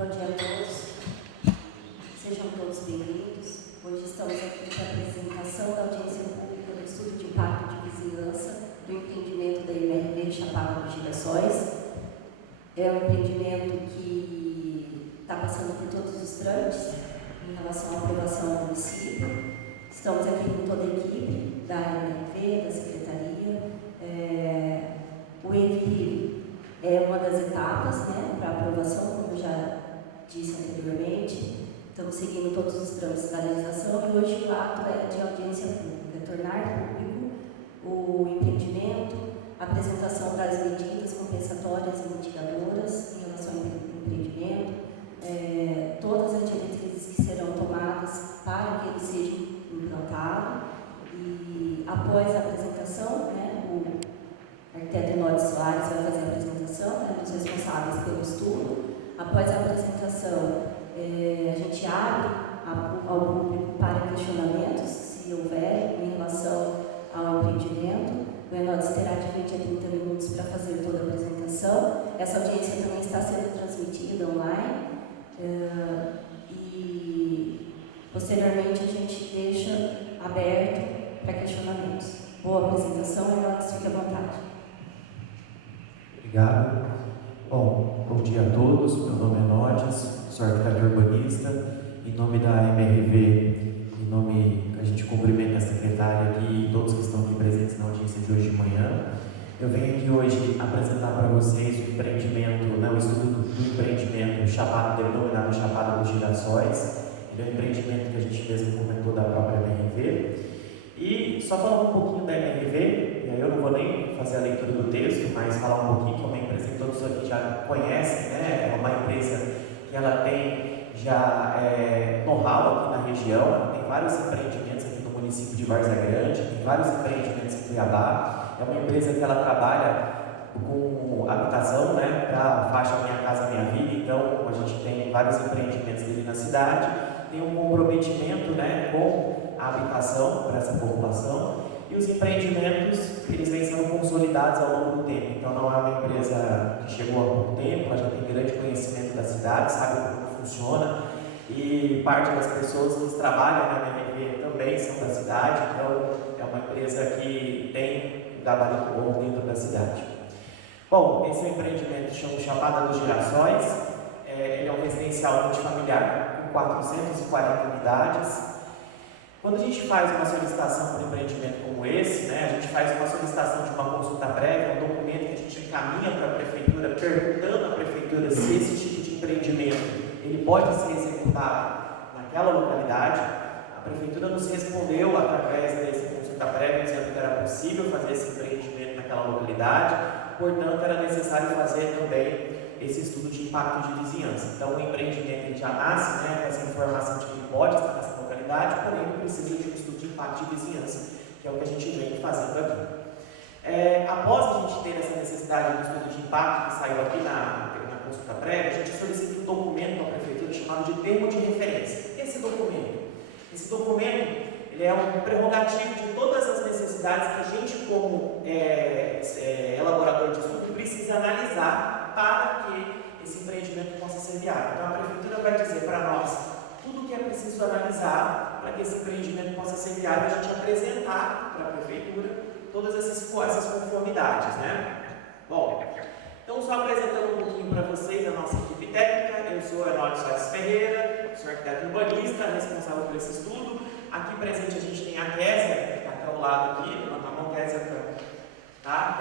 Bom dia a todos, sejam todos bem-vindos. Hoje estamos aqui para a apresentação da audiência pública do estudo de impacto de vizinhança do empreendimento da MRV Chapada dos Girassóis. É um empreendimento que está passando por todos os trâmites em relação à aprovação do município. Estamos aqui com toda a equipe da MRV, da Secretaria. O ENVI é uma das etapas, para a aprovação, como eu já disse anteriormente. Estamos seguindo todos os trâmites da legislação e hoje o ato é de audiência pública, tornar público o empreendimento, a apresentação das medidas compensatórias e mitigadoras em relação ao empreendimento, todas as diretrizes que serão tomadas para que ele seja implantado. E após a apresentação, o arquiteto Enódio Soares vai fazer a apresentação, dos responsáveis pelo estudo. Após a apresentação, a gente abre ao público para questionamentos, se houver, em relação ao empreendimento. O Enódio terá de 20 a 30 minutos para fazer toda a apresentação. Essa audiência também está sendo transmitida online. E, posteriormente, a gente deixa aberto para questionamentos. Boa apresentação, Enódio, fique à vontade. Obrigado. Bom dia a todos. Meu nome é Nódias, sou arquiteto urbanista. Em nome da MRV, em nome que a gente cumprimenta a secretária aqui e todos que estão aqui presentes na audiência de hoje de manhã, eu venho aqui hoje apresentar para vocês o empreendimento, o estudo do empreendimento denominado Chapada dos Girassóis. Ele é um empreendimento que a gente mesmo comentou da própria MRV. E só falar um pouquinho da MRV, eu não vou nem fazer a leitura do texto, mas falar um pouquinho, que é uma empresa que todos aqui já conhecem, é uma empresa que ela tem já know-how aqui na região, ela tem vários empreendimentos aqui no município de Várzea Grande, tem vários empreendimentos em Cuiabá. É uma empresa que ela trabalha com habitação, para a faixa Minha Casa Minha Vida. Então a gente tem vários empreendimentos dele na cidade, tem um comprometimento com a habitação para essa população, e os empreendimentos eles vêm sendo consolidados ao longo do tempo. Então não é uma empresa que chegou há pouco tempo, ela já tem grande conhecimento da cidade, sabe como funciona, e parte das pessoas que trabalham na MRV também são da cidade. Então é uma empresa que tem um gabarito bom dentro da cidade. Bom, esse empreendimento chama Chapada dos Girassóis. Ele é um residencial multifamiliar com 440 unidades. Quando a gente faz uma solicitação para um empreendimento como esse, a gente faz uma solicitação de uma consulta prévia, um documento que a gente encaminha para a prefeitura, perguntando à prefeitura se esse tipo de empreendimento ele pode ser executado naquela localidade. A prefeitura nos respondeu através dessa consulta prévia, dizendo que era possível fazer esse empreendimento naquela localidade, portanto era necessário fazer também esse estudo de impacto de vizinhança. Então o empreendimento ele já nasce com essa informação de que ele pode estar nessa localidade, porém ele precisa de um estudo de impacto de vizinhança, que é o que a gente vem fazendo aqui. Após a gente ter essa necessidade do estudo de impacto que saiu aqui na consulta prévia, a gente solicita um documento à prefeitura chamado de termo de referência. Esse documento ele é um prerrogativo de todas as necessidades que a gente, como elaborador de estudo, precisa analisar para que esse empreendimento possa ser viável. Então a prefeitura vai dizer para nós tudo o que é preciso analisar para que esse empreendimento possa ser viável, a gente apresentar para a prefeitura todas essas conformidades, Bom, então só apresentando um pouquinho para vocês a nossa equipe técnica. Eu sou Enódio Soares Ferreira, sou arquiteto urbanista, responsável por esse estudo. Aqui presente a gente tem a Késia, que está aqui ao lado aqui, levanta a mão, Késia, que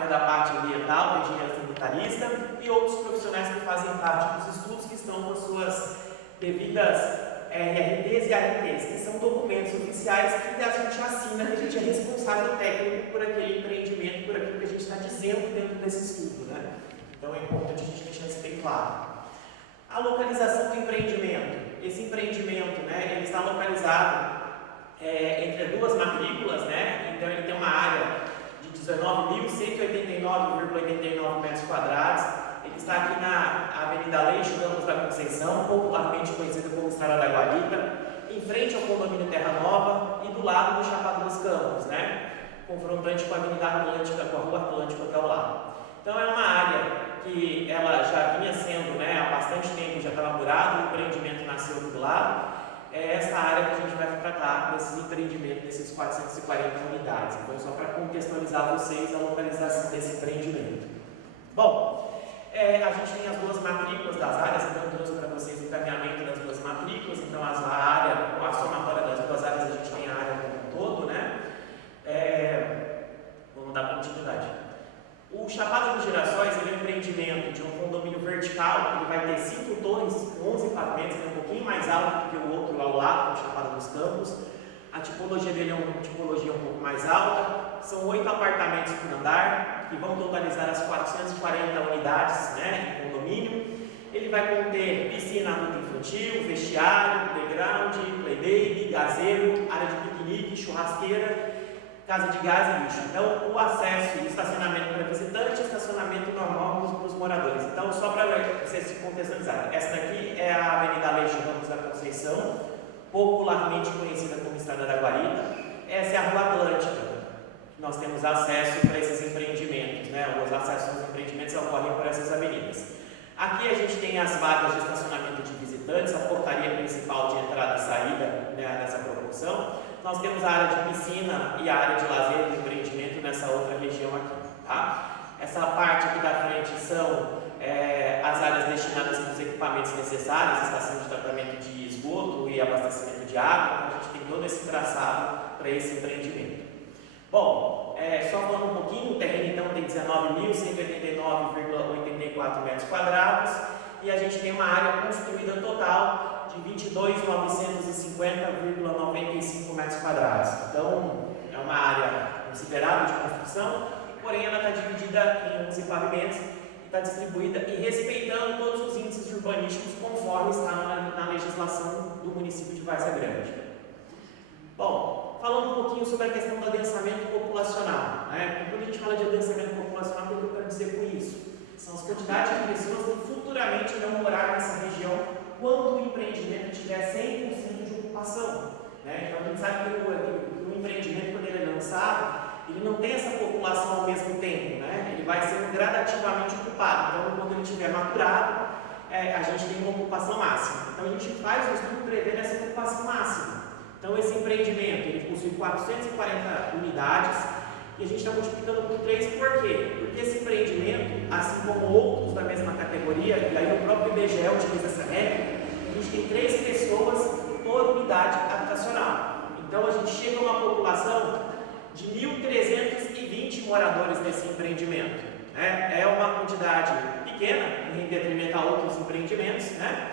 é da parte ambiental, engenheiro sanitarista, e outros profissionais que fazem parte dos estudos, que estão com as suas devidas RRTs e ARTs, que são documentos oficiais que a gente assina, que a gente é responsável técnico por aquele empreendimento, por aquilo que a gente está dizendo dentro desse estudo, Então é importante a gente deixar isso bem claro. A localização do empreendimento. Esse empreendimento, ele está localizado entre duas matrículas, Então ele tem uma área de 19.189,89 metros quadrados. Ele está aqui na Avenida Aleixo Campos da Conceição, popularmente conhecida como Estrada da Guarita, em frente ao condomínio Terra Nova e do lado do Chapada dos Campos, confrontante com a Avenida Atlântica, com a Rua Atlântica até o lado. Então é uma área que ela já vinha sendo, há bastante tempo, já estava murado, o empreendimento nasceu aqui do lado. É essa área que a gente vai tratar desses empreendimentos, desses 440 unidades. Então, só para contextualizar vocês a localização desse empreendimento. Bom, a gente tem as duas matrículas das áreas, então eu trouxe para vocês o encaminhamento das duas matrículas. Então, a somatória das duas áreas, a gente tem a área como um todo, né? Vamos dar continuidade. O Chapada dos Girassóis é um empreendimento de um condomínio vertical, ele vai ter 5 torres com 11 pavimentos, é um pouquinho mais alto do que o outro ao lado, o Chapada dos Campos. A tipologia dele é uma tipologia um pouco mais alta, são 8 apartamentos por andar, que vão totalizar as 440 unidades, né, de condomínio. Ele vai conter piscina adulta infantil, vestiário, playground, playbaby, gazeiro, área de piquenique, churrasqueira, casa de gás e lixo. Então, o acesso e estacionamento para visitante e estacionamento normal para os moradores. Então, só para vocês se contextualizarem, essa daqui é a Avenida Aleixo Ramos da Conceição, popularmente conhecida como Estrada da Guarita. Essa é a Rua Atlântica. Nós temos acesso para esses empreendimentos, né? Os acessos aos empreendimentos ocorrem por essas avenidas. Aqui a gente tem as vagas de estacionamento de visitantes, a portaria principal de entrada e saída, né, nessa proporção. Nós temos a área de piscina e a área de lazer do empreendimento nessa outra região aqui, tá? Essa parte aqui da frente são as áreas destinadas para os equipamentos necessários, estação de tratamento de esgoto e abastecimento de água. Então, a gente tem todo esse traçado para esse empreendimento. Bom, só falando um pouquinho, o terreno então tem 19.189,84 metros quadrados e a gente tem uma área construída total de 22.950,95 metros quadrados. Então, é uma área considerável de construção, porém ela está dividida em 11 pavimentos e está distribuída e respeitando todos os índices urbanísticos conforme está na legislação do município de Várzea Grande. Bom, falando um pouquinho sobre a questão do adensamento populacional, né? Quando a gente fala de adensamento populacional, o que eu quero dizer com isso? São as quantidades de pessoas que futuramente irão morar nessa região quando o empreendimento tiver 100% de ocupação, né? Então a gente sabe que o empreendimento, quando ele é lançado, ele não tem essa população ao mesmo tempo, né? Ele vai sendo gradativamente ocupado. Então, quando ele estiver maturado, a gente tem uma ocupação máxima. Então, a gente faz o estudo prevendo essa ocupação máxima. Então, esse empreendimento, ele possui 440 unidades e a gente está multiplicando por 3, por quê? Porque esse empreendimento, assim como outros da mesma categoria, e aí o próprio IBGE utiliza essa regra, a gente tem 3 pessoas por unidade habitacional. Então, a gente chega a uma população de 1.320 moradores nesse empreendimento, né? É uma quantidade pequena em detrimento a outros empreendimentos, né?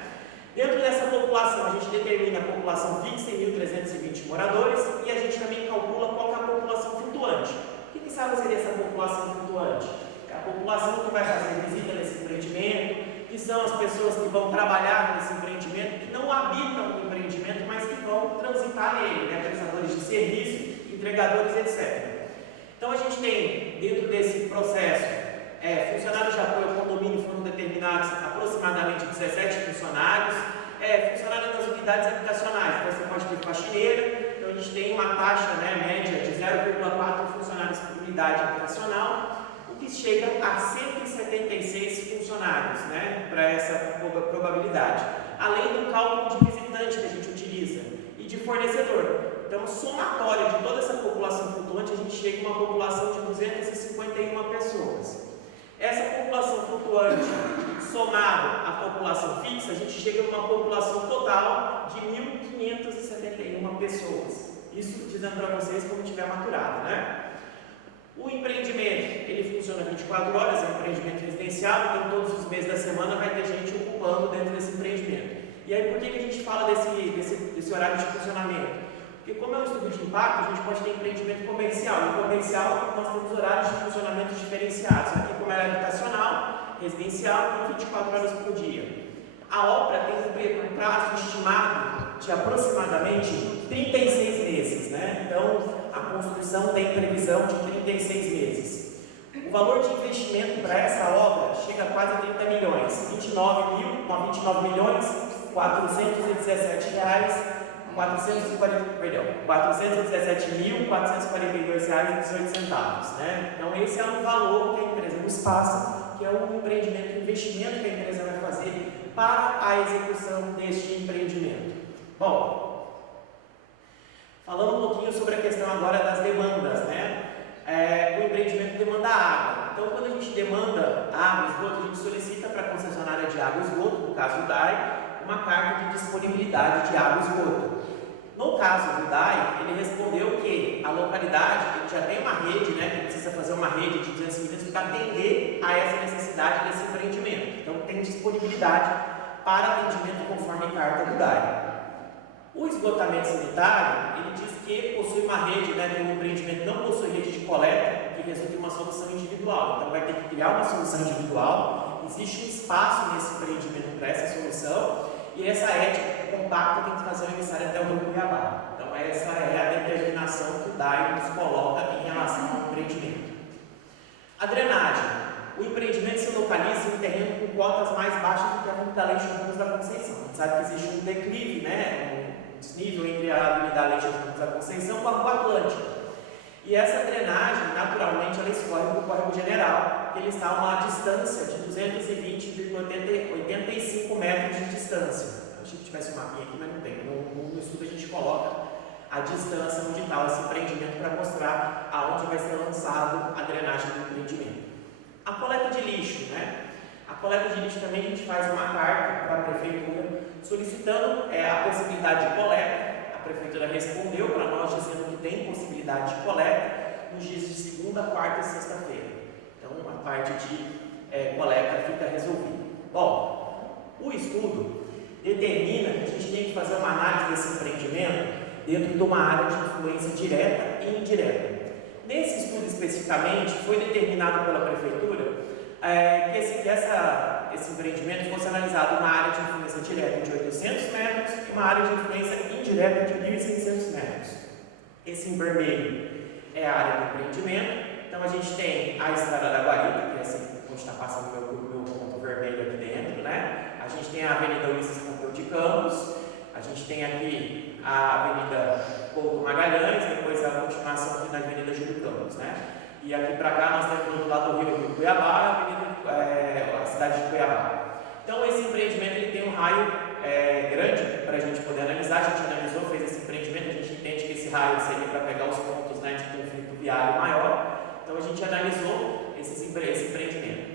Dentro dessa população, a gente determina a população fixa em 1.320 moradores e a gente também calcula qual é a população flutuante. O que sabe seria essa população flutuante? É a população que vai fazer visita nesse empreendimento, que são as pessoas que vão trabalhar nesse empreendimento, que não habitam no empreendimento, mas que vão transitar nele, né? Prestadores de serviço, entregadores, etc. Então a gente tem, dentro desse processo, funcionários de apoio ao condomínio foram determinados aproximadamente 17 funcionários, funcionários das unidades habitacionais, então você pode ter faxineira, então a gente tem uma taxa, né, média de 0,4 funcionários por unidade habitacional, o que chega a 176 funcionários, né, para essa probabilidade, além do cálculo de visitante que a gente utiliza e de fornecedor. Então, somatório de toda essa população flutuante, a gente chega a uma população de 251 pessoas. Essa população flutuante, somada à população fixa, a gente chega a uma população total de 1.571 pessoas. Isso dizendo para vocês como tiver maturado, né? O empreendimento, ele funciona 24 horas, é um empreendimento residencial, então todos os meses da semana vai ter gente ocupando dentro desse empreendimento. E aí, por que a gente fala desse horário de funcionamento? Porque como é um estudo de impacto, a gente pode ter empreendimento comercial. E comercial, nós temos horários de funcionamento diferenciados. Aqui, como é habitacional, residencial, então 24 horas por dia. A obra tem um prazo estimado de aproximadamente 36 meses, né? Então, a construção tem previsão de 36 meses. O valor de investimento para essa obra chega a quase 30 milhões. 417 reais, 417.442,18 né? Então esse é o valor que a empresa nos passa, que é o empreendimento, o investimento que a empresa vai fazer para a execução deste empreendimento? Bom, falando um pouquinho sobre a questão agora das demandas, né? O empreendimento demanda água. Então, quando a gente demanda água e esgoto, a gente solicita para a concessionária de água e esgoto, no caso do DAI, uma carta de disponibilidade de água e esgoto. No caso do DAI, ele respondeu que a localidade ele já tem uma rede, né, que precisa fazer uma rede de 200 milímetros para atender a essa necessidade desse empreendimento. Então, tem disponibilidade para atendimento conforme carta do DAI. O esgotamento sanitário, ele diz que possui uma rede, né, que o empreendimento não possui rede de coleta, que resulta em uma solução individual. Então, vai ter que criar uma solução individual. Existe um espaço nesse empreendimento para essa solução. E essa ética compacta tem que fazer o emissário até o Rio Cuiabá. Então, essa é a determinação que o DAI nos coloca em relação ao empreendimento. A drenagem. O empreendimento se localiza em um terreno com cotas mais baixas do que a Avenida Aleixo Ramos da Conceição. A gente sabe que existe um declive, né, um desnível entre a Avenida Aleixo Ramos da Conceição com a Rua Atlântica. E essa drenagem, naturalmente, ela escorre para o córrego general, que ele está a uma distância de 220,85 metros de distância. Eu achei que tivesse um mapinha aqui, mas não tem. No estudo a gente coloca a distância onde está esse empreendimento para mostrar aonde vai ser lançado a drenagem do empreendimento. A coleta de lixo, né? A coleta de lixo também a gente faz uma carta para a prefeitura solicitando a possibilidade de coleta. A prefeitura respondeu para nós dizendo que tem possibilidade de coleta nos dias de segunda, quarta e sexta-feira. Então, a parte de coleta fica resolvida. Bom, o estudo determina que a gente tem que fazer uma análise desse empreendimento dentro de uma área de influência direta e indireta. Nesse estudo especificamente, foi determinado pela prefeitura que esse empreendimento fosse analisado na área de influência direta de 800 metros e uma área de influência indireta de 1.600 metros. Esse em vermelho é a área do empreendimento. Então, a gente tem a Estrada da Guarita, que é assim, onde está passando o meu ponto vermelho aqui dentro, né? A gente tem a Avenida Ulisses Pompeu de Campos, a gente tem aqui a Avenida Couto Magalhães, depois a continuação aqui na Avenida Júlio Campos, né? E aqui para cá nós temos do outro lado do Rio Cuiabá, a cidade de Cuiabá. Então, esse empreendimento ele tem um raio grande para a gente poder analisar. A gente analisou, fez esse empreendimento, a gente entende que esse raio seria para pegar os pontos, né, de conflito viário maior. Então, a gente analisou esse empreendimento.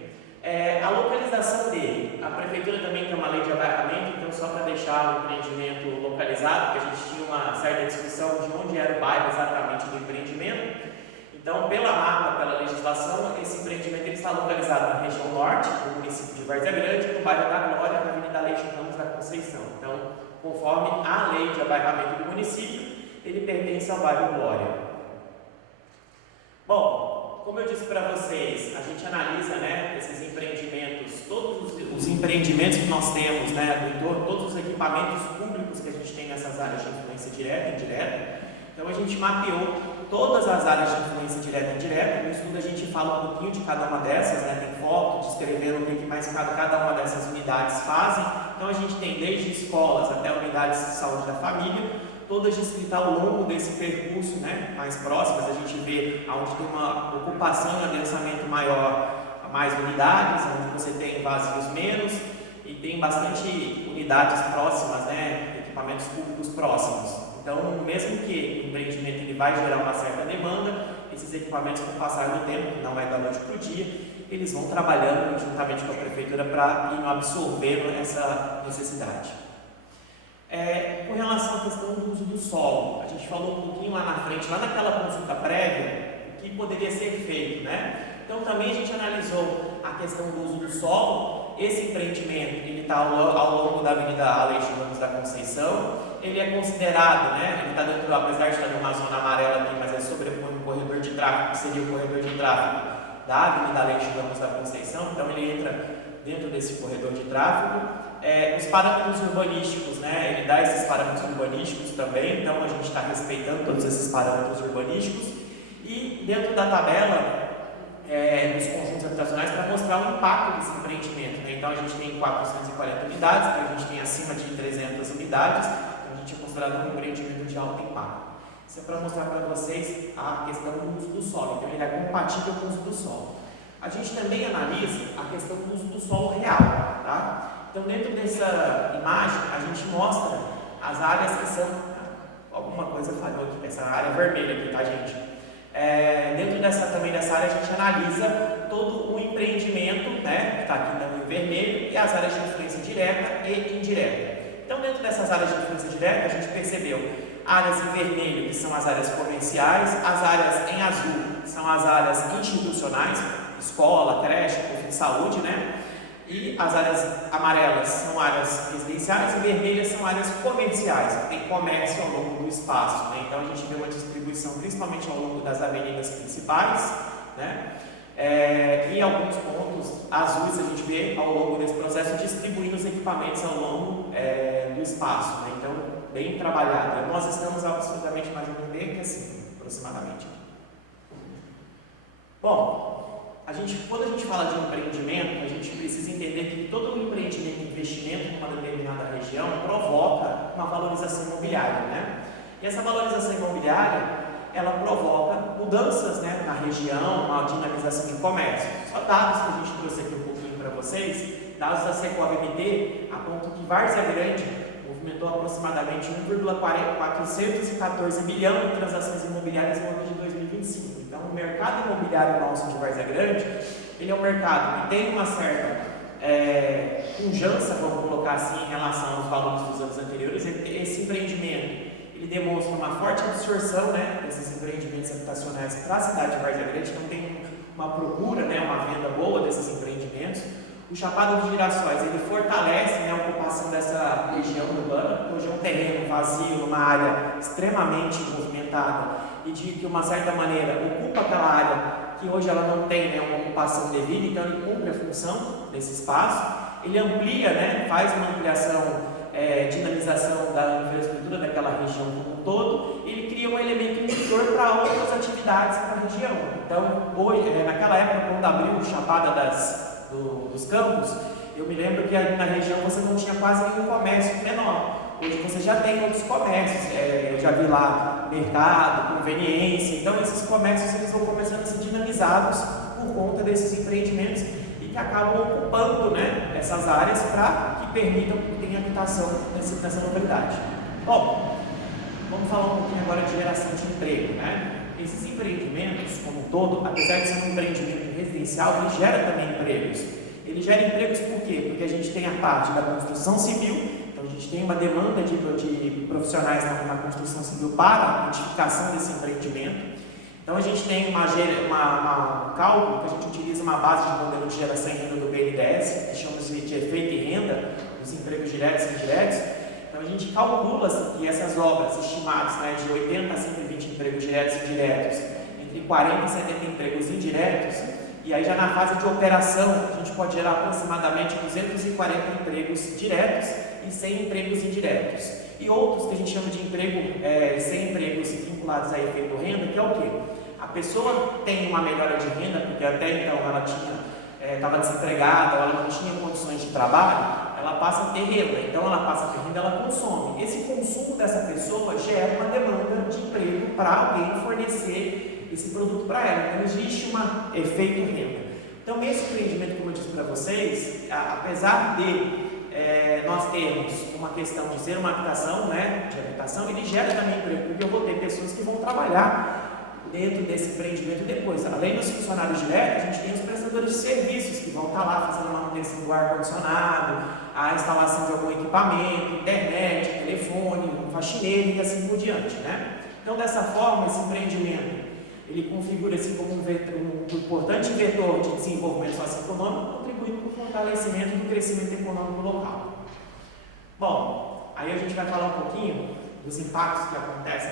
A localização dele, a prefeitura também tem uma lei de abarcamento, então só para deixar o empreendimento localizado, porque a gente tinha uma certa discussão de onde era o bairro exatamente do empreendimento. Então, pela mapa, pela legislação, esse empreendimento ele está localizado na região norte, no município de Várzea Grande, no bairro da Glória, na Avenida Aleixo Ramos da Conceição. Então, conforme a lei de abarcamento do município, ele pertence ao bairro Glória. Bom, como eu disse para vocês, a gente analisa, né, esses empreendimentos, todos os empreendimentos que nós temos, né, do entorno, todos os equipamentos públicos que a gente tem nessas áreas de influência direta e indireta. Então, a gente mapeou todas as áreas de influência direta e indireta. No estudo a gente fala um pouquinho de cada uma dessas, né? Tem foto descrevendo o que mais cada uma dessas unidades fazem. Então, a gente tem desde escolas até unidades de saúde da família, todas descritas ao longo desse percurso, né, mais próximas. A gente vê onde tem uma ocupação e adensamento maior, mais unidades, onde você tem vazios menos e tem bastante unidades próximas, né, equipamentos públicos próximos. Então, mesmo que o empreendimento ele vai gerar uma certa demanda, esses equipamentos, com o passar do tempo, que não é da noite para o dia, eles vão trabalhando juntamente com a prefeitura para ir absorvendo essa necessidade. Com relação à questão do uso do solo, a gente falou um pouquinho lá na frente, lá naquela consulta prévia, o que poderia ser feito, né? Então, também a gente analisou a questão do uso do solo. Esse empreendimento, ele está ao longo da Avenida Aleixo Ramos da Conceição. Ele é considerado, né, ele está dentro, apesar de estar numa zona amarela aqui, mas ele sobrepõe um corredor de tráfego, que seria o corredor de tráfego da Avenida Aleixo Ramos da Conceição. Então, ele entra dentro desse corredor de tráfego. Os parâmetros urbanísticos, né, ele dá esses parâmetros urbanísticos também, então a gente está respeitando todos esses parâmetros urbanísticos. E dentro da tabela, nos conjuntos habitacionais, para mostrar o impacto desse empreendimento, né? Então, a gente tem 440 unidades, então a gente tem acima de 300 unidades, então a gente é considerado um empreendimento de alto impacto. Isso é para mostrar para vocês a questão do uso do solo, então ele é compatível com o uso do solo. A gente também analisa a questão do uso do solo real, tá? Então, dentro dessa imagem, a gente mostra as áreas que são... Alguma coisa falhou aqui, essa área vermelha aqui, tá, gente? Dentro dessa área, a gente analisa todo o empreendimento, né, que está aqui em vermelho, e as áreas de influência direta e indireta. Então, dentro dessas áreas de influência direta, a gente percebeu áreas em vermelho, que são as áreas comerciais, as áreas em azul, são as áreas institucionais, escola, creche, posto de saúde, né? E as áreas amarelas são áreas residenciais e vermelhas são áreas comerciais, que tem comércio ao longo do espaço, né? Então a gente vê uma distribuição principalmente ao longo das avenidas principais, né? E alguns pontos azuis a gente vê ao longo desse processo distribuindo os equipamentos ao longo do espaço, né? Então, bem trabalhado. Nós estamos absolutamente mais ou menos bem que assim, aproximadamente. Bom, quando a gente fala de empreendimento, a gente precisa entender que todo empreendimento e investimento numa determinada região provoca uma valorização imobiliária, né? E essa valorização imobiliária, ela provoca mudanças, né, na região, uma dinamização de comércio. Só dados que a gente trouxe aqui um pouquinho para vocês, dados da Secov-MT apontam que Várzea Grande movimentou aproximadamente 1,414 bilhão em transações imobiliárias no ano de 2025. Então, o mercado imobiliário nosso de Várzea Grande, ele é um mercado que tem uma certa pujança, vamos colocar assim, em relação aos valores dos anos anteriores. Esse empreendimento, ele demonstra uma forte absorção, né, desses empreendimentos habitacionais para a cidade de Várzea Grande, então tem uma procura, né, uma venda boa desses empreendimentos. O Chapada dos Girassóis, ele fortalece, né, a ocupação dessa região urbana. Hoje é um terreno vazio, numa área extremamente movimentada e de uma certa maneira ocupa aquela área que hoje ela não tem, né, uma ocupação devida, então ele cumpre a função desse espaço. Ele amplia, né, faz uma ampliação, dinamização da infraestrutura daquela região como um todo, e ele cria um elemento indutor para outras atividades para a região. Então, hoje, naquela época, quando abriu o Chapada dos Campos, eu me lembro que na região você não tinha quase nenhum comércio menor. Hoje você já tem outros comércios, eu já vi lá mercado, conveniência, então esses comércios eles vão começando a ser dinamizados por conta desses empreendimentos e que acabam ocupando, né, essas áreas para que permitam que tenha habitação nessa localidade. Bom, vamos falar um pouquinho agora de geração de emprego, né? Esses empreendimentos, como um todo, apesar de ser um empreendimento residencial, ele gera também empregos. Ele gera empregos por quê? Porque a gente tem a parte da construção civil, então a gente tem uma demanda de profissionais na construção civil para a identificação desse empreendimento. Então a gente tem um cálculo que a gente utiliza uma base de modelo de geração e renda do BNDES, que chama-se de efeito e renda, dos empregos diretos e indiretos. Então a gente calcula que essas obras estimadas, né, de 80 a 120 empregos diretos e indiretos, entre 40 e 70 empregos indiretos, e aí já na fase de operação a gente pode gerar aproximadamente 240 empregos diretos e 100 empregos indiretos. E outros que a gente chama de emprego, 100 empregos vinculados a efeito renda, que é o quê? A pessoa tem uma melhora de renda, porque até então ela estava desempregada, ela não tinha condições de trabalho, ela passa a ter renda, então ela passa a ter renda, ela consome. Esse consumo dessa pessoa gera uma demanda de emprego para alguém fornecer esse produto para ela. Então existe um efeito renda. Então esse empreendimento, como eu disse para vocês, apesar de nós termos uma questão de ser uma habitação, né, de habitação, ele gera também emprego, porque eu vou ter pessoas que vão trabalhar dentro desse empreendimento depois. Além dos funcionários diretos, a gente tem os prestadores de serviços que vão estar lá fazendo a manutenção do ar-condicionado, a instalação de algum equipamento, internet, telefone, faxineiro e assim por diante, né? Então, dessa forma, esse empreendimento, ele configura-se como um importante vetor de desenvolvimento socioeconômico, contribuindo para o fortalecimento do crescimento econômico local. Bom, aí a gente vai falar um pouquinho dos impactos que acontecem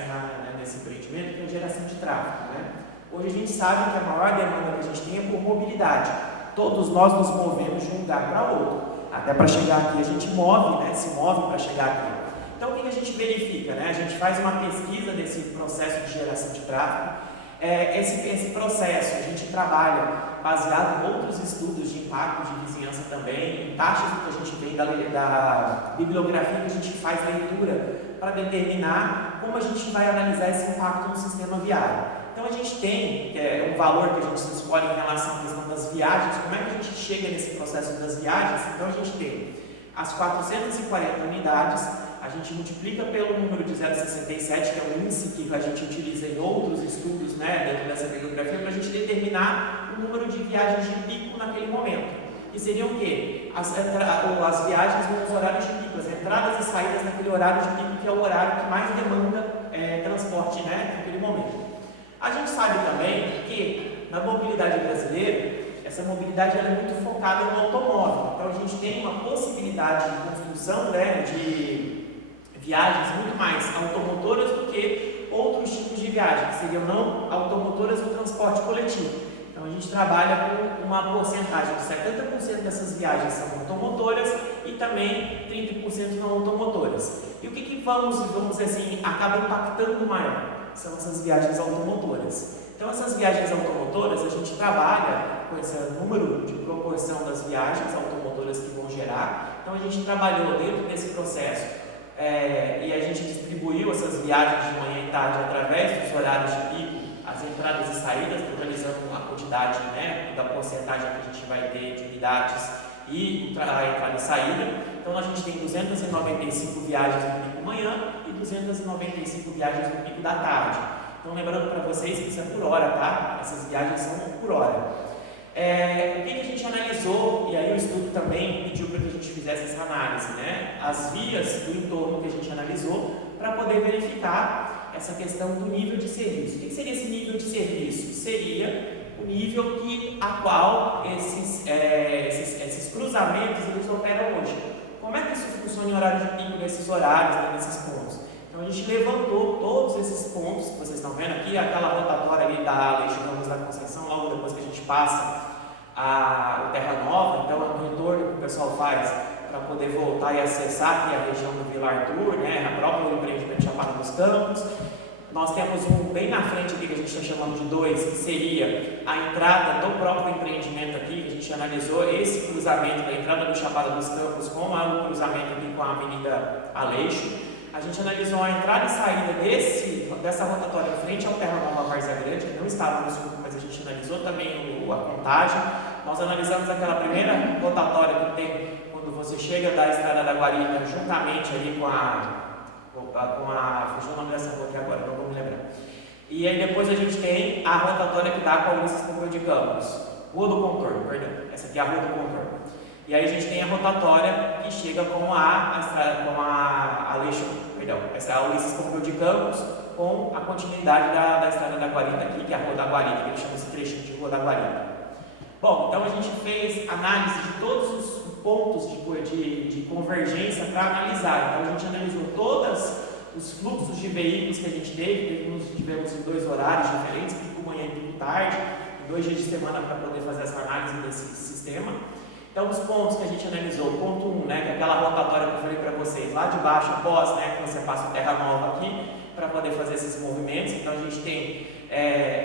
nesse empreendimento, que é a geração de tráfego, né? Hoje a gente sabe que a maior demanda que a gente tem é por mobilidade. Todos nós nos movemos de um lugar para outro. Até para chegar aqui a gente move, né? Se move para chegar aqui. Então o que a gente verifica, né? A gente faz uma pesquisa desse processo de geração de tráfego. Esse processo a gente trabalha baseado em outros estudos de impacto de vizinhança também, em taxas que a gente vem da bibliografia que a gente faz leitura para determinar como a gente vai analisar esse impacto no sistema viário. Então a gente tem um valor que a gente escolhe em relação à questão das viagens, como é que a gente chega nesse processo das viagens. Então a gente tem as 440 unidades, a gente multiplica pelo número de 0,67, que é um índice que a gente utiliza em outros estudos, né, dentro dessa bibliografia, para a gente determinar o número de viagens de pico naquele momento. E seriam o quê? As viagens nos horários de pico, as entradas e saídas naquele horário de pico, que é o horário que mais demanda transporte, né, naquele momento. A gente sabe também que na mobilidade brasileira, essa mobilidade ela é muito focada no automóvel. Então a gente tem uma possibilidade de construção, né, de viagens muito mais automotoras do que outros tipos de viagens, que seriam não automotoras no transporte coletivo. Então a gente trabalha com uma porcentagem de 70% dessas viagens são automotoras e também 30% não automotoras. E o que vamos dizer assim, acaba impactando maior? São essas viagens automotoras. Então essas viagens automotoras, a gente trabalha com esse número de proporção das viagens automotoras que vão gerar. Então a gente trabalhou dentro desse processo e a gente distribuiu essas viagens de manhã e tarde através dos horários de pico, as entradas e saídas, totalizando a quantidade, né, da porcentagem que a gente vai ter de unidades e a entrada e saída. Então a gente tem 295 viagens no pico manhã e 295 viagens no pico da tarde. Então lembrando para vocês que isso é por hora, tá? Essas viagens são por hora. O que a gente analisou, e aí o estudo também pediu para que a gente fizesse essa análise, né? As vias do entorno que a gente analisou para poder verificar essa questão do nível de serviço. O que seria esse nível de serviço? Seria o nível a qual esses cruzamentos eles operam hoje. Como é que isso funciona em horário de pico, nesses horários, né, nesses pontos? Então a gente levantou todos esses pontos que vocês estão vendo aqui, aquela rotatória ali da Aleixo Ramos da Conceição, logo depois que a gente passa o Terra Nova, então é um retorno que o pessoal faz para poder voltar e acessar aqui a região do Vila Arthur, né, a própria empreendimento Chapada dos Campos. Nós temos um bem na frente aqui que a gente está chamando de 2, que seria a entrada do próprio empreendimento aqui, que a gente analisou esse cruzamento da entrada do Chapada dos Campos com o cruzamento aqui com a Avenida Aleixo. A gente analisou a entrada e saída dessa rotatória em frente ao Terra Nova Várzea Grande, que não estava no estudo, mas a gente analisou também a contagem. Nós analisamos aquela primeira rotatória que tem quando você chega da Estrada da Guarita, juntamente ali com fugiu o nome dessa rua aqui agora, não vou me lembrar. E aí depois a gente tem a rotatória que dá com a Ulisses Pompeu de Campos, Rua do Contorno, perdão, essa aqui é a Rua do Contorno. E aí a gente tem a rotatória que chega com a Ulisses Pompeu de Campos, com a continuidade da Estrada da Guarita aqui, que é a Rua da Guarita, que ele chama esse trechinho de Rua da Guarita. Bom, então a gente fez análise de todos os pontos de convergência para analisar. Então a gente analisou todos os fluxos de veículos que a gente tivemos em 2 horários diferentes, pico manhã e pico tarde, em 2 dias de semana para poder fazer essa análise desse sistema. Então, os pontos que a gente analisou, ponto 1, né, que é aquela rotatória que eu falei para vocês, lá de baixo, após, né, que você passa o Terra Nova aqui, para poder fazer esses movimentos. Então, a gente tem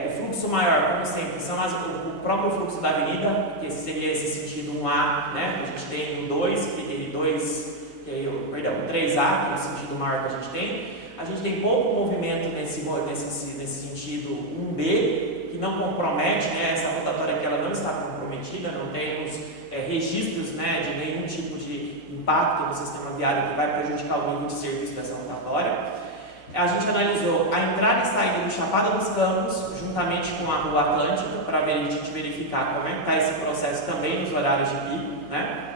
o fluxo maior, como sempre, são o próprio fluxo da avenida, que seria esse sentido 1A, né, a gente tem o 2, que tem 3A, que é o sentido maior que a gente tem. A gente tem pouco movimento nesse sentido 1B, que não compromete, né, essa rotatória aqui ela não está comprometida, não temos registros, né, de nenhum tipo de impacto no sistema viário que vai prejudicar o nível de serviço dessa rotatória. A gente analisou a entrada e saída do Chapada dos Campos, juntamente com a Rua Atlântica, para a gente verificar como é que está esse processo também nos horários de pico, né?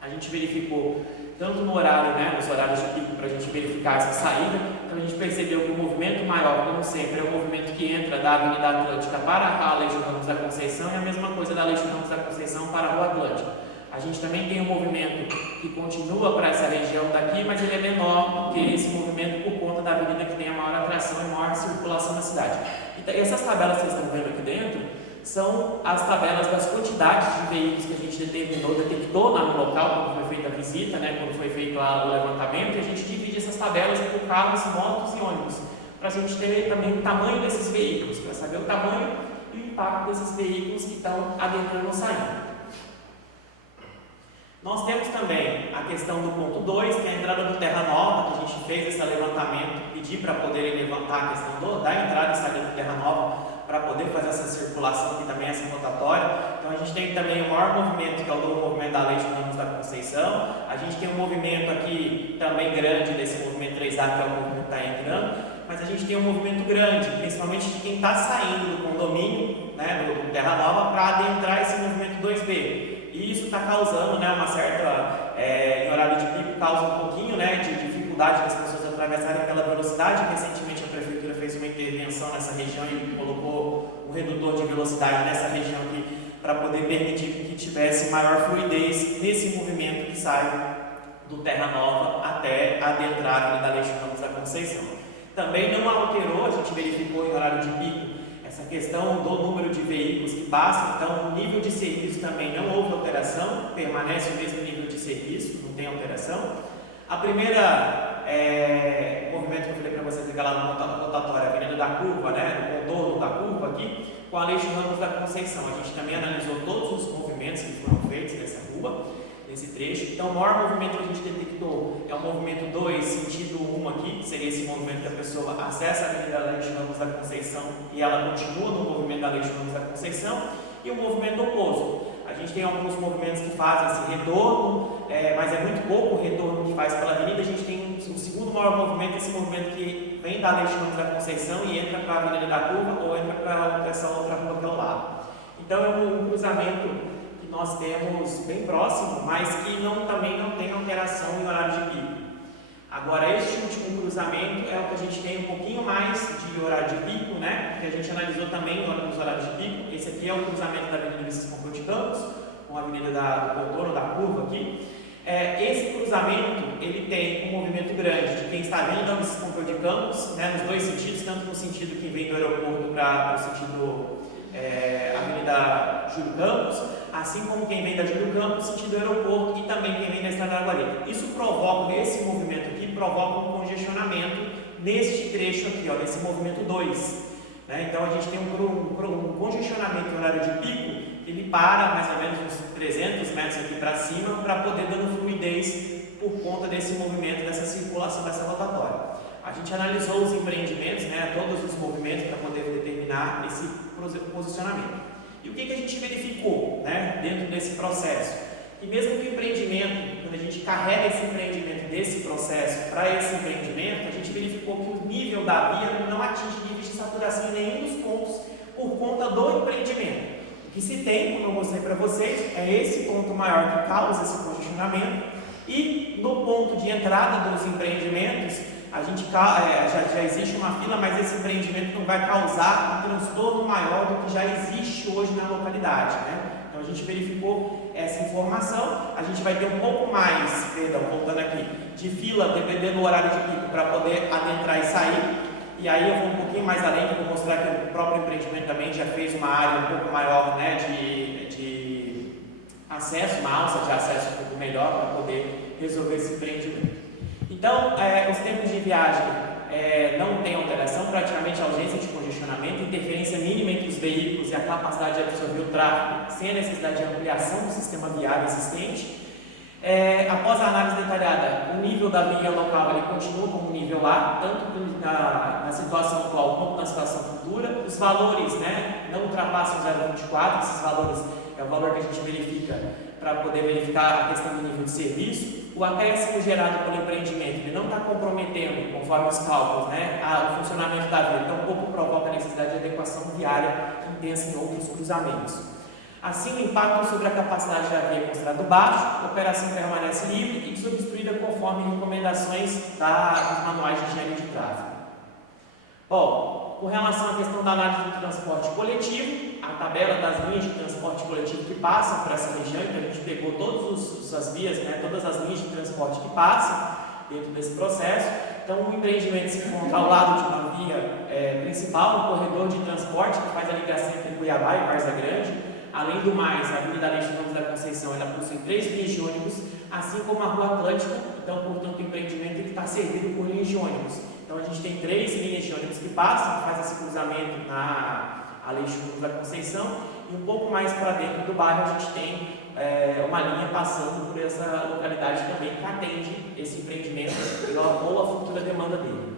A gente verificou tanto no horário, né, nos horários de pico, para a gente verificar essa saída. Então a gente percebeu que o movimento maior, como sempre, é o movimento que entra da Avenida Atlântica para a Aleixo Ramos da Conceição e a mesma coisa da Aleixo Ramos da Conceição para a Rua Atlântica. A gente também tem um movimento que continua para essa região daqui, mas ele é menor do que esse movimento por conta da avenida que tem a maior atração e maior circulação na cidade. E essas tabelas que vocês estão vendo aqui dentro são as tabelas das quantidades de veículos que a gente detectou lá no local quando foi feita a visita, né, quando foi feito o levantamento, e a gente divide essas tabelas por carros, motos e ônibus, para a gente ter também o tamanho desses veículos, para saber o tamanho e o impacto desses veículos que estão adentrando ou saindo. Nós temos também a questão do ponto 2, que é a entrada do Terra Nova, que a gente fez esse levantamento, pedir para poder levantar a questão da entrada e saída do Terra Nova, para poder fazer essa circulação aqui também, essa rotatória. Então a gente tem também o maior movimento, que é o do movimento da Aleixo Ramos da Conceição. A gente tem um movimento aqui também grande desse movimento 3A, que é o movimento que está entrando, mas a gente tem um movimento grande, principalmente de quem está saindo do condomínio, né, do Terra Nova, para adentrar esse movimento 2B. E isso está causando, né, uma certa, em horário de pico, causa um pouquinho, né, de dificuldade das pessoas atravessarem pela velocidade. Recentemente a Prefeitura fez uma intervenção nessa região e colocou um redutor de velocidade nessa região aqui para poder permitir que tivesse maior fluidez nesse movimento que sai do Terra Nova até adentrar a Avenida Aleixo Ramos da Conceição. Também não alterou, a gente verificou em horário de pico, essa questão do número de veículos que passam, então o nível de serviço também não houve alteração, permanece o mesmo nível de serviço, não tem alteração. A primeira movimento que eu falei para vocês fica lá no rotatório, a Avenida da Curva, né, no contorno da curva aqui, com a Aleixo Ramos da Conceição. A gente também analisou todos os movimentos que foram feitos nessa rua, nesse trecho. Então o maior movimento que a gente detectou é o movimento 2, sentido 1 aqui, que seria esse movimento que a pessoa acessa a Avenida Aleixo Ramos da Conceição e ela continua no movimento da Aleixo Ramos da Conceição, e o movimento oposto. A gente tem alguns movimentos que fazem esse retorno, mas é muito pouco o retorno que faz pela avenida. A gente tem o segundo maior movimento, esse movimento que vem da Aleixo Ramos da Conceição e entra para a Avenida da Curva ou entra para essa outra rua que é ao lado. Então é um cruzamento que nós temos bem próximo, mas que também não tem alteração em horário de pico. Agora, este último cruzamento é o que a gente tem um pouquinho mais de horário de pico, né? Que a gente analisou também nos horários de pico. Esse aqui é o cruzamento da Avenida Ulisses Pompeu de Campos, com a Avenida do Contorno, da Curva aqui. Esse cruzamento, ele tem um movimento grande de quem está vindo da Ulisses Pompeu de Campos, né? Nos dois sentidos, tanto no sentido que vem do aeroporto para o sentido Avenida Júlio Campos, assim como quem vem da Júlio Campos, sentido aeroporto, e também quem vem da Estrada da Lagoareta. Isso provoca, esse movimento aqui, provoca um congestionamento neste trecho aqui, ó, nesse movimento 2. Né? Então a gente tem um congestionamento no horário de pico, ele para mais ou menos uns 300 metros aqui para cima, para poder dando fluidez por conta desse movimento, dessa circulação, dessa rotatória. A gente analisou os empreendimentos, né, todos os movimentos, para poder determinar esse posicionamento. E o que a gente verificou, né, dentro desse processo? Que mesmo que o empreendimento, quando a gente carrega esse empreendimento desse processo para esse empreendimento, a gente verificou que o nível da via não atinge níveis de saturação em nenhum dos pontos por conta do empreendimento. O que se tem, como eu mostrei para vocês, é esse ponto maior que causa esse congestionamento, e no ponto de entrada dos empreendimentos, a gente já existe uma fila, mas esse empreendimento não vai causar um transtorno maior do que já existe hoje na localidade, né? Então a gente verificou essa informação. A gente vai ter um pouco mais, voltando aqui, de fila dependendo do horário de pico para poder adentrar e sair. E aí eu vou um pouquinho mais além, que eu vou mostrar que o próprio empreendimento também já fez uma área um pouco maior, né, de acesso, uma alça de acesso um pouco melhor para poder resolver esse empreendimento. Então, os tempos de viagem não tem alteração, praticamente a ausência de congestionamento, interferência mínima entre os veículos e a capacidade de absorver o tráfego, sem a necessidade de ampliação do sistema viário existente. Após a análise detalhada, o nível da via local ele continua como nível A, tanto na situação atual como na situação futura. Os valores, né, não ultrapassam 0,24, esses valores é o valor que a gente verifica para poder verificar a questão do nível de serviço. O acréscimo gerado pelo empreendimento ele não está comprometendo, conforme os cálculos, né, o funcionamento da via, então pouco provoca a necessidade de adequação viária intensa em outros cruzamentos. Assim, o impacto sobre a capacidade da via é considerado baixo, a operação permanece livre e desobstruída conforme recomendações dos manuais de engenharia de tráfego. Bom, com relação à questão da análise do transporte coletivo, a tabela das linhas de transporte coletivo que passam por essa região, então a gente pegou todas as vias, né, todas as linhas de transporte que passam dentro desse processo. Então, o empreendimento se encontra ao lado de uma via principal, um corredor de transporte que faz a ligação entre Cuiabá e Várzea Grande. Além do mais, a Avenida Aleixo Ramos da Conceição ela possui 3 linhas de ônibus, assim como a Rua Atlântica. Então, portanto, o empreendimento está servido por linhas de ônibus. Então, a gente tem 3 linhas de ônibus que passam, faz esse cruzamento na Aleixo Ramos da Conceição, e um pouco mais para dentro do bairro a gente tem uma linha passando por essa localidade também que atende esse empreendimento ou a futura demanda dele.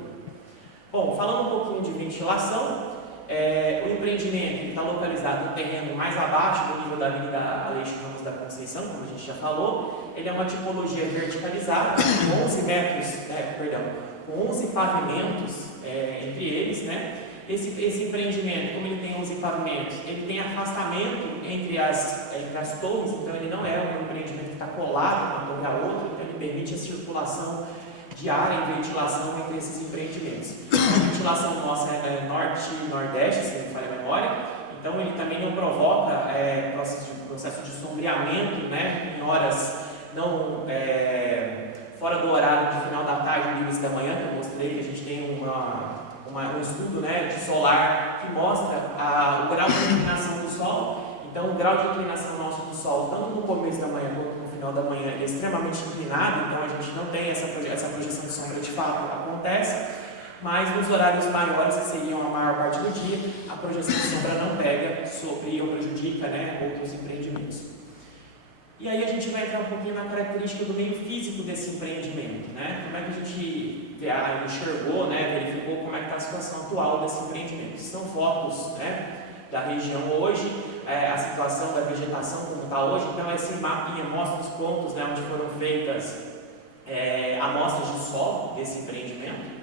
Bom, falando um pouquinho de ventilação, o empreendimento está localizado no terreno mais abaixo do nível da Avenida Aleixo Ramos da Conceição, como a gente já falou. Ele é uma tipologia verticalizada, com 11 pavimentos entre eles, né? Esse empreendimento, como ele tem 11 pavimentos, ele tem afastamento entre as torres, então ele não é um empreendimento que está colado uma torre a outra, então ele permite a circulação de ar e ventilação entre esses empreendimentos. A ventilação nossa é norte e nordeste, se não me falha a memória, então ele também não provoca processo de sombreamento, né, em horas não fora do horário de final da tarde e início da manhã, que eu mostrei que a gente tem um estudo, né, de solar que mostra o grau de inclinação do Sol. Então, o grau de inclinação nosso do Sol, tanto no começo da manhã quanto no final da manhã, é extremamente inclinado, então a gente não tem essa projeção de sombra de fato, acontece, mas nos horários maiores, que seriam a maior parte do dia, a projeção de sombra não pega sobre ou prejudica, né, outros empreendimentos. E aí a gente vai entrar um pouquinho na característica do meio físico desse empreendimento, né? Como é que a gente enxergou, né, verificou como é que está a situação atual desse empreendimento. São fotos, né, da região hoje, a situação da vegetação como está hoje. Então esse mapinha mostra os pontos, né, onde foram feitas amostras de solo desse empreendimento.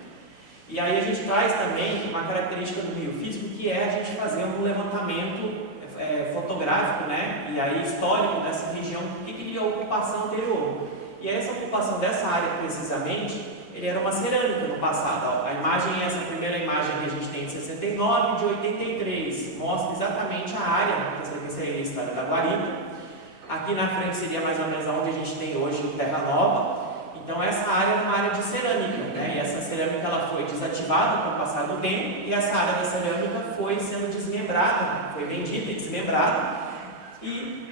E aí a gente traz também uma característica do meio físico, que é a gente fazer um levantamento fotográfico, né, e aí histórico dessa região, o que seria a ocupação anterior. E essa ocupação dessa área precisamente, ele era uma cerâmica no passado. A imagem, essa primeira imagem que a gente tem de 69 de 83, mostra exatamente a área, que seria a estrada da Guariba. Aqui na frente seria mais ou menos onde a gente tem hoje em Terra Nova. Então essa área é uma área de cerâmica, né? E essa cerâmica ela foi desativada com o passar do tempo, e essa área da cerâmica foi sendo desmembrada, foi vendida e desmembrada, e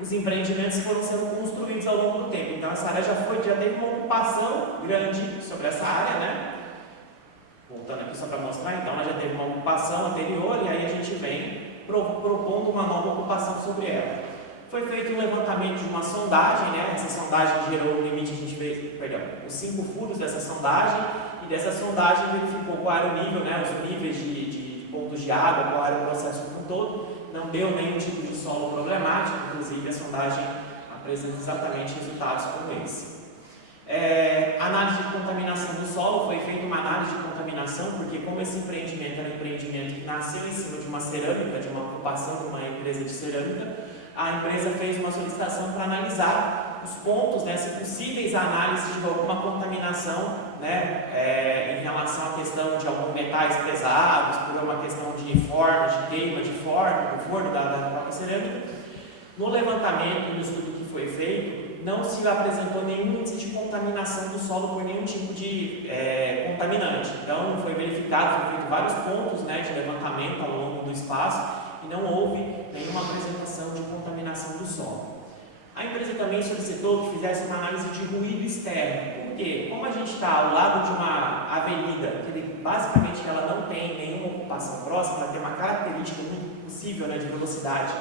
os empreendimentos foram sendo construídos ao longo do tempo. Então essa área já teve uma ocupação grande sobre essa área, né? Voltando aqui só para mostrar, então ela já teve uma ocupação anterior, e aí a gente vem propondo uma nova ocupação sobre ela. Foi feito um levantamento de uma sondagem, né? Essa sondagem gerou o limite, a gente fez, os 5 furos dessa sondagem, e dessa sondagem verificou qual era o nível, né? Os níveis de pontos de água, qual era o processo como um todo. Não deu nenhum tipo de solo problemático, inclusive a sondagem apresenta exatamente resultados como esse. Análise de contaminação do solo, foi feita uma análise de contaminação, porque como esse empreendimento era um empreendimento que nasceu em cima de uma cerâmica, de uma ocupação de uma empresa de cerâmica, a empresa fez uma solicitação para analisar os pontos, né, se possíveis análises de alguma contaminação, né, em relação à questão de alguns metais pesados, por uma questão de forno, de queima de forno da própria cerâmica. No levantamento, no estudo que foi feito, não se apresentou nenhum índice de contaminação do solo por nenhum tipo de contaminante. Então, foi verificado, foi feito vários pontos, né, de levantamento ao longo do espaço, e não houve nenhuma apresentação de contaminação do solo. A empresa também solicitou que fizesse uma análise de ruído externo. Por quê? Como a gente está ao lado de uma avenida, que basicamente ela não tem nenhuma ocupação próxima, ela tem uma característica muito possível, né, de velocidade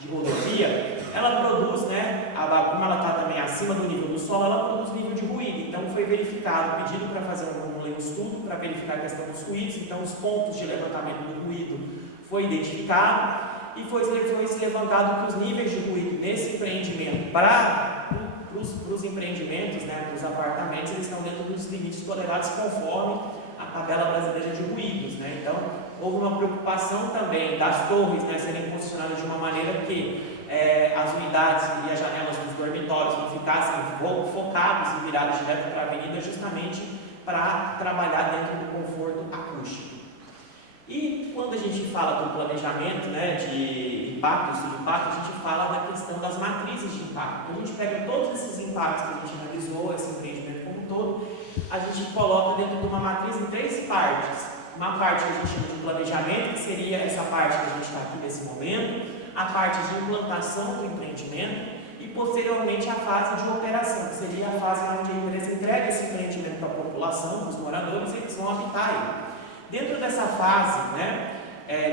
de rodovia, ela produz, né, como ela está também acima do nível do solo, ela produz nível de ruído. Então foi verificado, pedido para fazer um estudo para verificar a questão dos ruídos. Então os pontos de levantamento do ruído foi identificado, e foi se levantado que os níveis de ruído nesse empreendimento, para os empreendimentos, né, para os apartamentos, eles estão dentro dos limites tolerados conforme a tabela brasileira de ruídos, né? Então, houve uma preocupação também das torres, né, serem posicionadas de uma maneira que as unidades e as janelas dos dormitórios não ficassem focados e virados direto para a avenida, justamente para trabalhar dentro do conforto acústico. E quando a gente fala do planejamento, né, de impactos, a gente fala da questão das matrizes de impacto. A gente pega todos esses impactos que a gente analisou, esse empreendimento como um todo, a gente coloca dentro de uma matriz em 3 partes. Uma parte que a gente chama de planejamento, que seria essa parte que a gente está aqui nesse momento, a parte de implantação do empreendimento, e posteriormente a fase de operação, que seria a fase onde a empresa entrega esse empreendimento para a população, para os moradores, e eles vão habitar ele. Dentro dessa fase, né,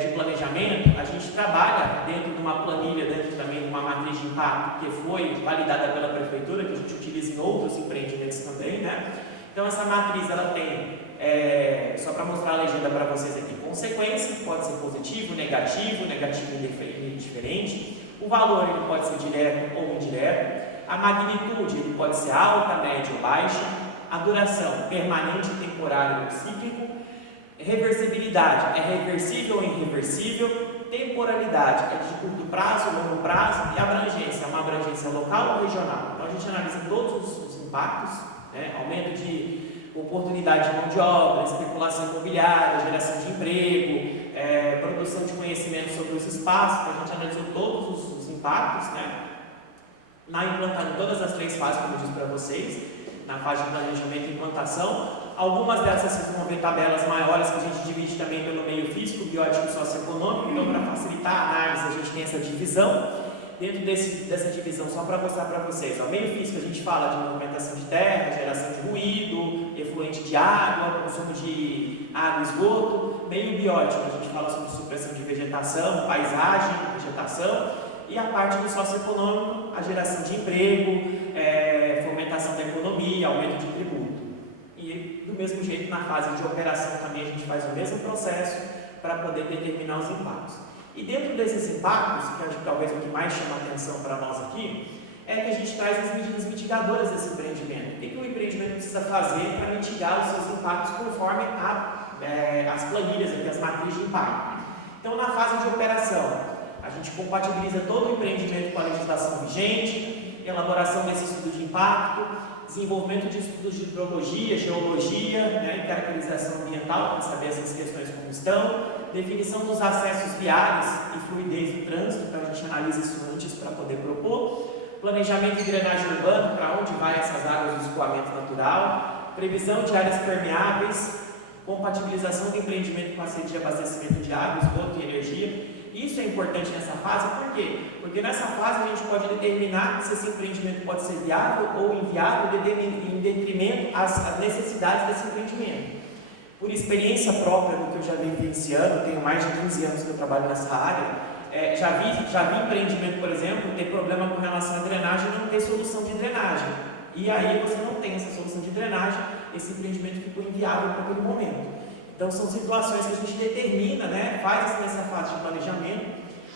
de planejamento, a gente trabalha dentro de uma planilha, dentro também de uma matriz de impacto que foi validada pela prefeitura, que a gente utiliza em outros empreendimentos também, né? Então essa matriz ela tem, só para mostrar a legenda para vocês aqui, consequência, pode ser positivo, negativo e indiferente. O valor ele pode ser direto ou indireto. A magnitude ele pode ser alta, média ou baixa. A duração, permanente, temporário ou cíclico. Reversibilidade, é reversível ou irreversível. Temporalidade, é de curto prazo, longo prazo. E abrangência, é uma abrangência local ou regional. Então a gente analisa todos os impactos, né? Aumento de oportunidade de mão de obra, especulação imobiliária, geração de emprego, produção de conhecimento sobre os espaços. A gente analisou todos os impactos, né? Implantando todas as 3 fases, como eu disse para vocês, na fase de planejamento e implantação. Algumas dessas vocês vão ver tabelas maiores que a gente divide também pelo meio físico, biótico e socioeconômico. Então, para facilitar a análise, a gente tem essa divisão. Dentro dessa divisão, só para mostrar para vocês, o meio físico a gente fala de movimentação de terra, geração de ruído, efluente de água, consumo de água e esgoto. Meio biótico a gente fala sobre supressão de vegetação, paisagem, vegetação. E a parte do socioeconômico, a geração de emprego, fomentação da economia, aumento de tributo. E do mesmo jeito, na fase de operação também a gente faz o mesmo processo para poder determinar os impactos. E dentro desses impactos, que acho que talvez o que mais chama atenção para nós aqui, é que a gente traz as medidas mitigadoras desse empreendimento. O que o empreendimento precisa fazer para mitigar os seus impactos conforme as planilhas, aqui, as matrizes de impacto. Então, na fase de operação, a gente compatibiliza todo o empreendimento com a legislação vigente, elaboração desse estudo de impacto, desenvolvimento de estudos de hidrologia, geologia, né, e caracterização ambiental, para saber essas questões como estão, definição dos acessos viários e fluidez do trânsito, então a gente analisa isso antes para poder propor, planejamento de drenagem urbana, para onde vai essas águas do escoamento natural, previsão de áreas permeáveis, compatibilização do empreendimento com a rede de abastecimento de água, esgoto e energia. Isso é importante nessa fase, por quê? Porque nessa fase a gente pode determinar se esse empreendimento pode ser viável ou inviável em detrimento às necessidades desse empreendimento. Por experiência própria do que eu já venho vivenciando, tenho mais de 15 anos que eu trabalho nessa área, já vi empreendimento, por exemplo, ter problema com relação à drenagem e não ter solução de drenagem. E aí você não tem essa solução de drenagem, esse empreendimento ficou inviável para aquele momento. Então, são situações que a gente determina, né, faz nessa fase de planejamento,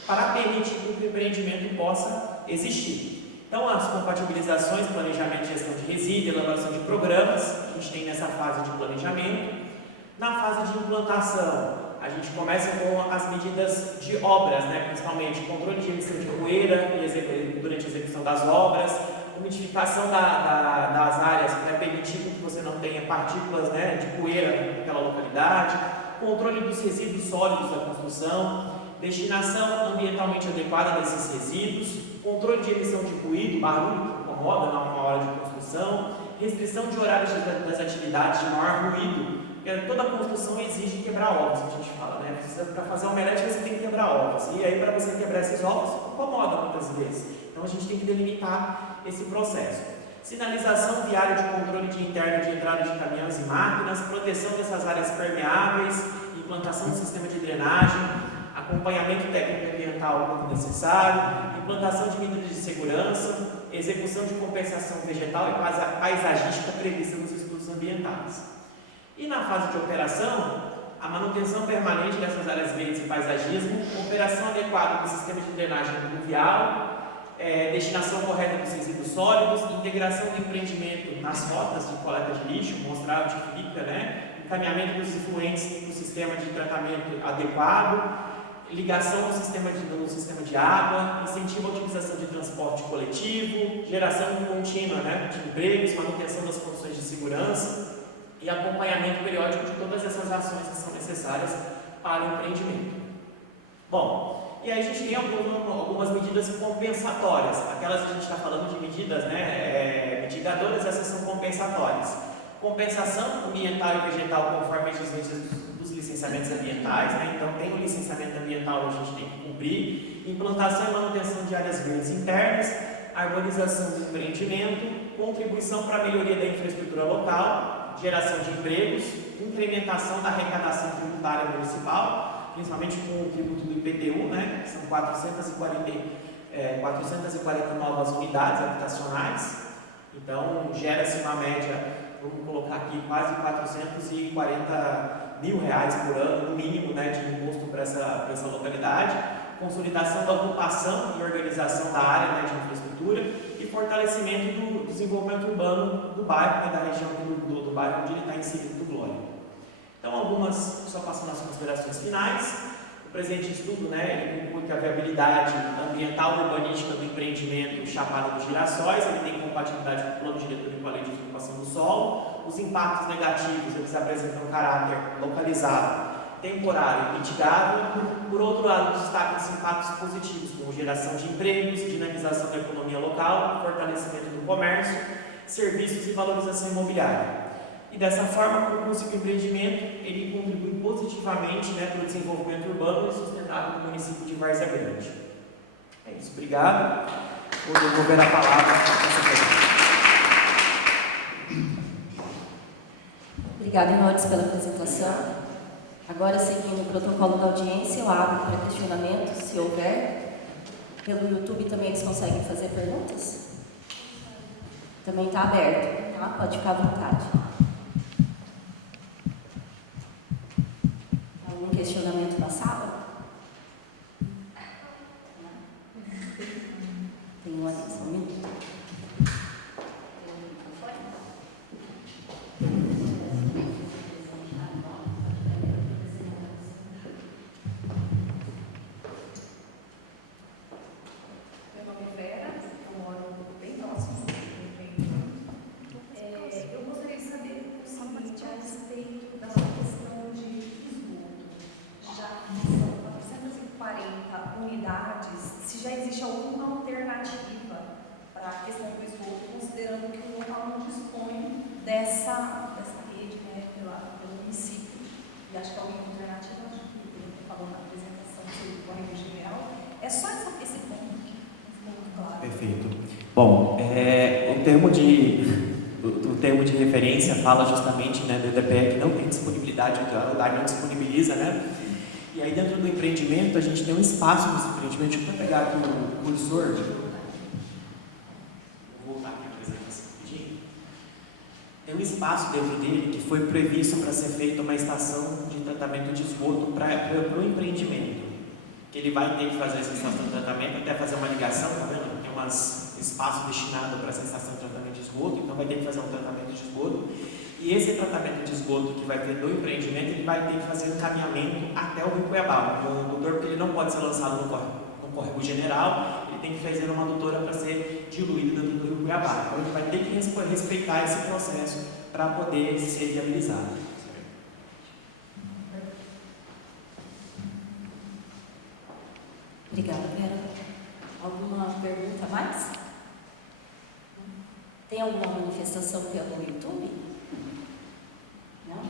para permitir que o empreendimento possa existir. Então, as compatibilizações, planejamento e gestão de resíduos, elaboração de programas, a gente tem nessa fase de planejamento. Na fase de implantação, a gente começa com as medidas de obras, né, principalmente controle de emissão de poeira durante a execução das obras, umidificação das áreas para permitir que você não tenha partículas, né, de poeira naquela localidade, controle dos resíduos sólidos da construção, destinação ambientalmente adequada desses resíduos, controle de emissão de ruído, barulho que incomoda na hora de construção, restrição de horários das atividades de maior ruído, porque toda construção exige quebrar ovos, a gente fala, né? Para fazer omelete você tem que quebrar ovos, e aí para você quebrar esses ovos incomoda muitas vezes. Então a gente tem que delimitar esse processo. Sinalização viária de controle de interno de entrada de caminhões e máquinas, proteção dessas áreas permeáveis, implantação do sistema de drenagem, acompanhamento técnico ambiental quando necessário, implantação de medidas de segurança, execução de compensação vegetal e paisagística prevista nos estudos ambientais. E na fase de operação, a manutenção permanente dessas áreas verdes e paisagismo, operação adequada do sistema de drenagem pluvial, destinação correta dos resíduos sólidos, integração do empreendimento nas rotas de coleta de lixo, mostrar onde fica, né? Encaminhamento dos efluentes no sistema de tratamento adequado, ligação no sistema de água, incentivo à utilização de transporte coletivo, geração contínua, né, de empregos, manutenção das condições de segurança e acompanhamento periódico de todas essas ações que são necessárias para o empreendimento. Bom, e aí a gente tem algumas medidas compensatórias, aquelas que a gente está falando de medidas, né, mitigadoras, essas são compensatórias. Compensação ambiental e vegetal conforme as exigências dos licenciamentos ambientais, né? Então tem o licenciamento ambiental que a gente tem que cumprir, implantação e manutenção de áreas verdes internas, arborização do empreendimento, contribuição para a melhoria da infraestrutura local, geração de empregos, incrementação da arrecadação tributária municipal, principalmente com o tributo do IPTU, né? São 440 novas unidades habitacionais, então gera-se uma média, vamos colocar aqui, quase 440 R$ 1.000 por ano, no mínimo, né, de imposto para essa localidade, consolidação da ocupação e organização da área, né, de infraestrutura e fortalecimento do desenvolvimento urbano do bairro, né, da região do bairro onde ele está inserido do Glória. Então, algumas, só passando as considerações finais. O presente estudo, né, ele conclui que a viabilidade ambiental e urbanística do empreendimento Chapada dos Girassóis, ele tem compatibilidade com o plano diretor e com a lei de ocupação do solo. Os impactos negativos, eles apresentam caráter localizado, temporário e mitigável. Por outro lado, destacam-se impactos positivos, como geração de empregos, dinamização da economia local, fortalecimento do comércio, serviços e valorização imobiliária. E dessa forma, conclui-se que o empreendimento ele contribui positivamente, né, para o desenvolvimento urbano e sustentável do município de Várzea Grande. É isso, obrigado. Vou devolver a palavra para a secretária. Obrigada, Herodes, pela apresentação. Agora, seguindo o protocolo da audiência, eu abro para questionamentos, se houver. Pelo YouTube também eles conseguem fazer perguntas? Também está aberto, tá? Pode ficar à vontade. Algum questionamento na sala? Tem um ali, só um minuto. Meu nome é Vera, eu moro bem próximo do empreendimento. Eu gostaria de saber o seguinte a respeito da questão de esgoto. Já são 440 unidades, se já existe alguma alternativa para a questão do esgoto, considerando que o local não dispõe dessa rede, né, pelo município. E acho que alguma alternativa, acho que ele falou na apresentação do Correio Geral. É só esse ponto aqui, não ficou muito claro. Perfeito. Bom, o termo de referência fala justamente, né, do EDPE que não tem disponibilidade, o DAI não disponibiliza, né? E aí dentro do empreendimento, a gente tem um espaço nesse empreendimento. Deixa eu pegar aqui o cursor. Vou voltar aqui a apresentação rapidinho. Tem um espaço dentro dele que foi previsto para ser feita uma estação de tratamento de esgoto para o empreendimento. Ele vai ter que fazer essa estação de tratamento, até fazer uma ligação, tá vendo? Tem espaço destinado para essa estação de tratamento de esgoto, então vai ter que fazer um tratamento de esgoto. E esse tratamento de esgoto que vai ter do empreendimento, ele vai ter que fazer um encaminhamento até o Rio Cuiabá, no adutor, porque ele não pode ser lançado no córrego general, ele tem que fazer uma adutora para ser diluído dentro do Rio Cuiabá. Então ele vai ter que respeitar esse processo para poder ser viabilizado. Obrigada, Vera. Alguma pergunta a mais? Tem alguma manifestação pelo YouTube? Não?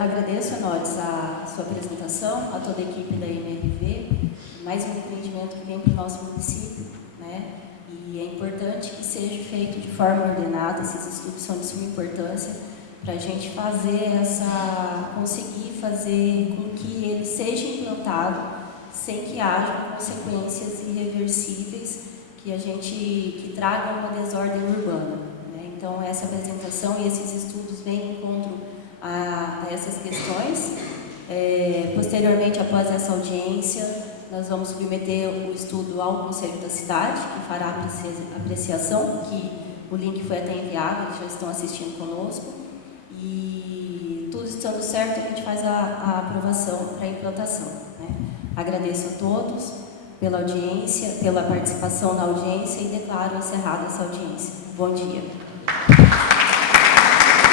Agradeço, Anodes, a sua apresentação, a toda a equipe da MRV, mais um empreendimento que vem para o nosso município, né? E é importante que seja feito de forma ordenada, esses estudos são de suma importância, para a gente conseguir fazer com que ele seja implantado sem que haja consequências irreversíveis que tragam uma desordem urbana, né? Então, essa apresentação e esses estudos vêm em encontro a essas questões. Posteriormente, após essa audiência, nós vamos submeter o estudo ao Conselho da Cidade, que fará a apreciação, que o link foi até enviado, eles já estão assistindo conosco. E tudo estando certo, a gente faz a aprovação para a implantação, né? Agradeço a todos pela audiência, pela participação na audiência e declaro encerrada essa audiência. Bom dia.